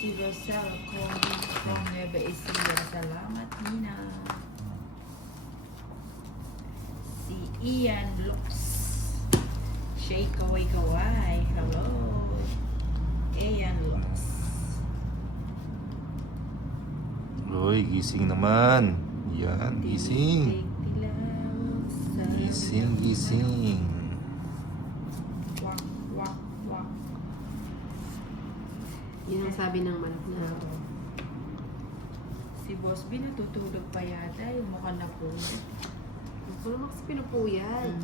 Si Rosel calling from Nueva Ecija. Salamat, Nina. Si Ian Lux. Shake kaway kaway. Hello. Ian Lux. Uy, gising naman. Yan, gising. Gising, gising. Wak, wak, wak. Yun ang sabi ng manok na. Si Boss B natutulog pa yata. Yung mukha na po. Gusto naman kasi pinupuyat.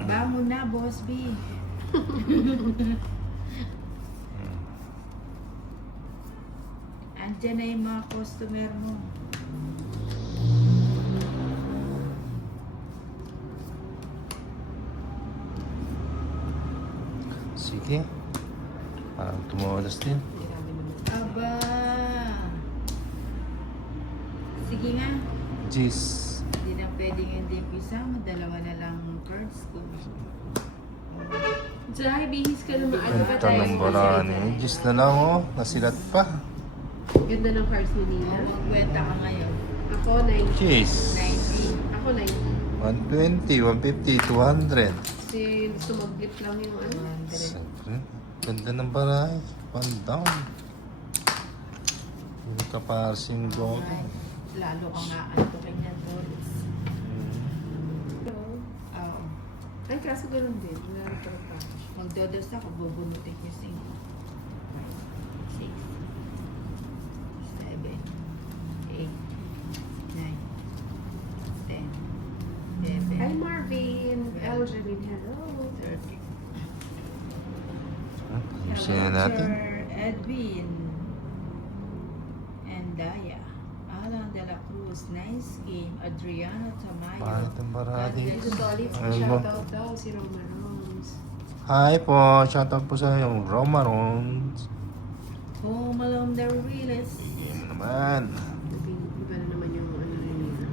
Bangon na, Boss B. Andiyan na yung mga customer mo. Sige. Parang tumawalas din. Grabe naman. Aba. Sige nga. Jeez. Hindi na pwedeng hindi pisama. Dalawa na lang cards ko. Dahil bihis ka naman. Ano ba Ganda tayo? ng barani. Jeez na lang oh. Nasilat pa. Ganda ng cards ni Nina. Magkwenta ka ngayon. Ako 90. Jeez. 90. Ako 90. 120, 150, 200. Kasi gusto mag-flip lang yung ano. 100. Siyempre. Ganda ng baray. One down. Hindi ka parsing gold. Ay, lalo kang aantukin yan, Doris. Oo. Ay, kaso ganun din. Wala rin pala pa. Magdodos ako, bubunutin niyo 5, 6, 7, 8, 9, 10, 11, Hi Marvin! Elgeline, hello! 30. Ayusin na natin. Sir Edwin and Daya. Alan de la Cruz, nice game. Adriana Tamayo. Bakit ang baradi? Dito Dolly, Ayun mo. shoutout daw si Roma Rose. Hi po. Shoutout po sa yung Roma Rons. Home Alone the realest. Yan naman. Iba na naman yung ano ni Nina.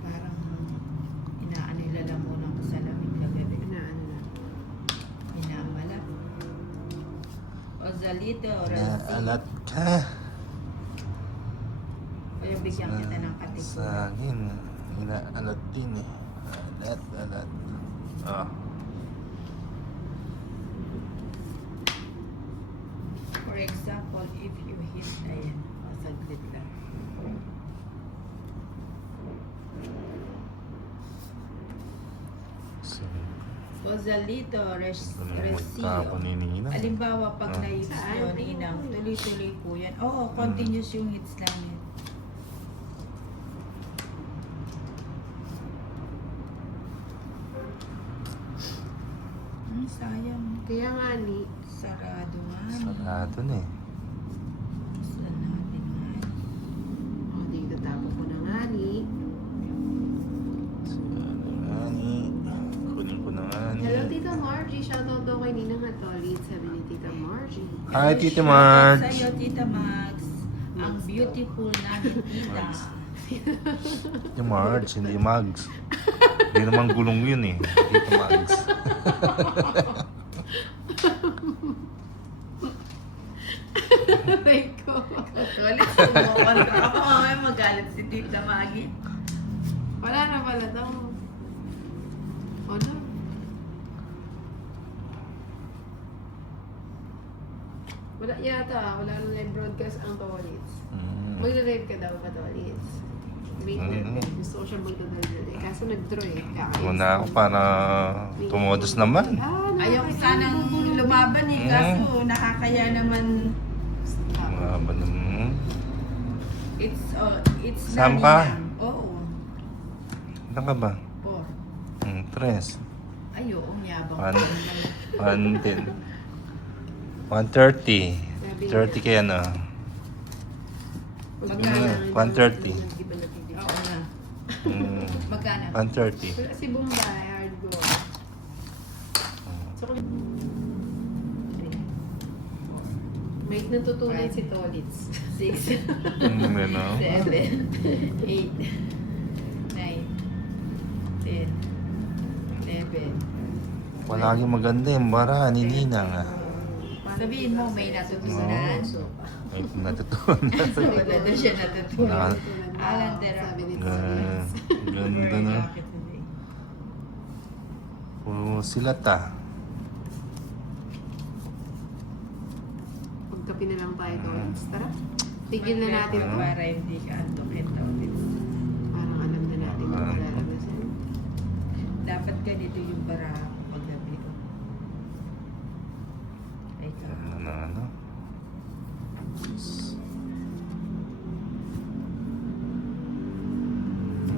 Parang inaano yung lalamunan ko sa lamig kagabi. Ano na. Inamalap. Ozalito, Naalat ka. O yung bigyan kita ng katik. Sa akin, inaalat din eh. Alat. Ah. For example, if you hit, ayan, masaglit lang. So, Ozalito, magkapo Resio. ni Nina. Halimbawa, pag Ah. na-hits yun, inang, tuloy-tuloy po yan. Oo, continuous yung hits lang yan. Sayang. Kaya nga ni, Sarado nga. Sarado na eh. Gusto natin nga. dito tapo ko na nga ni. Sarado nga ni. Kunin ko na nga ni. Hello Tita Margie, shoutout daw kay Nina Hatolit, sabi ni Tita Margie. Hi, Tita Shoutout Marge. sa'yo, Tita Max. Ang beautiful na tita. Yung Marge, hindi Mags. Hindi naman gulong yun eh. Tita Mags. Aray ko. Ulit, sumukontra ako. Mamaya magalit si Tita Maggie. Wala na pala daw. Ano? Wala yata, wala na live broadcast ang Tolits. Magla-live ka daw ka Tolits. Wait na, gusto ko siya magdadal eh. Kaso nag-draw eh. Muna ako para tumodos naman. Ayoko sanang lumaban eh. Kaso nakakaya naman. Mga ba naman? It's Saan nani ka? lang. Oo. Ilan ka ba? 4. 3. Ayo, unyabang. 110. 130. 30 kaya na. Magkano? 130. Oo na. Magkano? 130. Wala si Bombay, hard go. So, may natutunan si Tolits. 6, Ano? 7, 8, 9, 10, 11. Palagi maganda yung bara ni Ninang. Sabihin mo, may natutunan. May natutunan. Wala na siya natutunan. Alandera. Sabi ni Ganda na. Puro silat ah. Pagkapi na lang tayo doon. Tara. Tigil na natin to. Para hindi ka antokin ulit. Parang alam na natin kung malalabasan. Dapat ganito yung bara paggabi. Ay ka. Ano.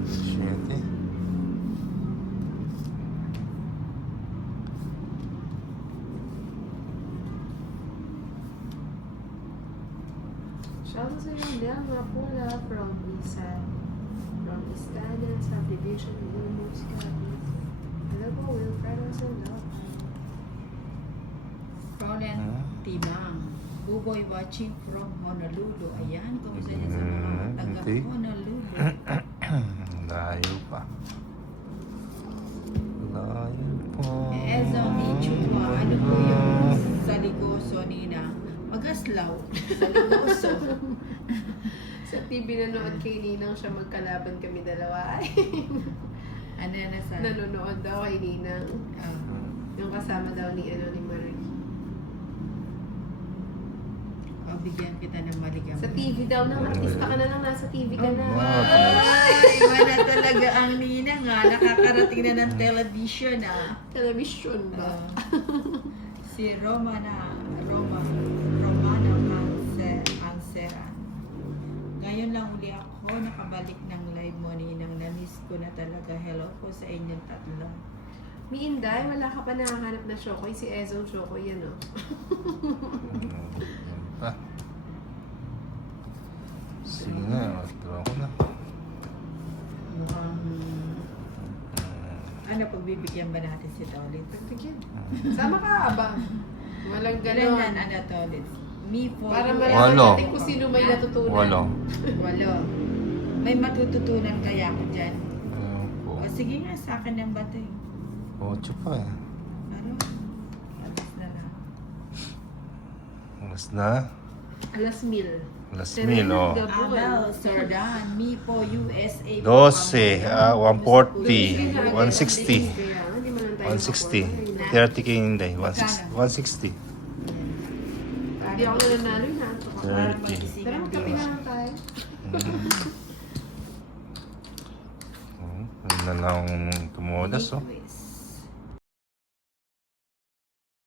Siyete. Shoutout sa yung Delma Pula from Istadan Subdivision in Ilmos, Cavite. Hello po, Wilfred Rosendo. Roland Timang. Buboy watching from Honolulu. Ayan, kumusta niya sa mga taga Okay. Honolulu. Layo pa. Layo pa. Ezo Michua, ano po yung saligoso nina? Magaslaw. Saligoso. Sa TV nanood kay Ninang siya magkalaban kami dalawa. Ay, Ano na sa... nanonood daw kay Ninang. Yung kasama daw ni Marie. Bigyan kita ng maligam. Sa TV daw nang artista ka na lang, nasa TV ka na. Ay, iba na talaga ang nina nga. Nakakarating na ng television ah. Television ba? Si Romana Mancera. Ngayon lang uli ako nakabalik ng live mo ninang. Na-miss ko na talaga. Hello po sa inyong tatlo. Mi Inday, wala ka pa nakahanap na Shokoy. Si Ezong Shokoy yan, oh. Pa. Sige na, draw ko na. Mukhang... Ano, pagbibigyan ba natin si Tolit? Pagbigyan. Sama ka, abang. Walang Ganon. ganon. Ano, Tolit? Me po. Para Walo. malaman natin kung sino may natutunan. Walo. Walo. May matututunan kaya ko dyan. Ayun po. O sige nga, sa akin ang bato eh. 8 pa eh. Ano? Alas na lang. Alas na. Alas mil. Alas mil, oh. Abel, Sordan, Mipo, USA. 12, 140, 160. 160. 30k hindi. 160. Hindi ako nanalo na. 30. Tara, magkape na lang tayo. Ano na lang tumudas, oh. Anyways.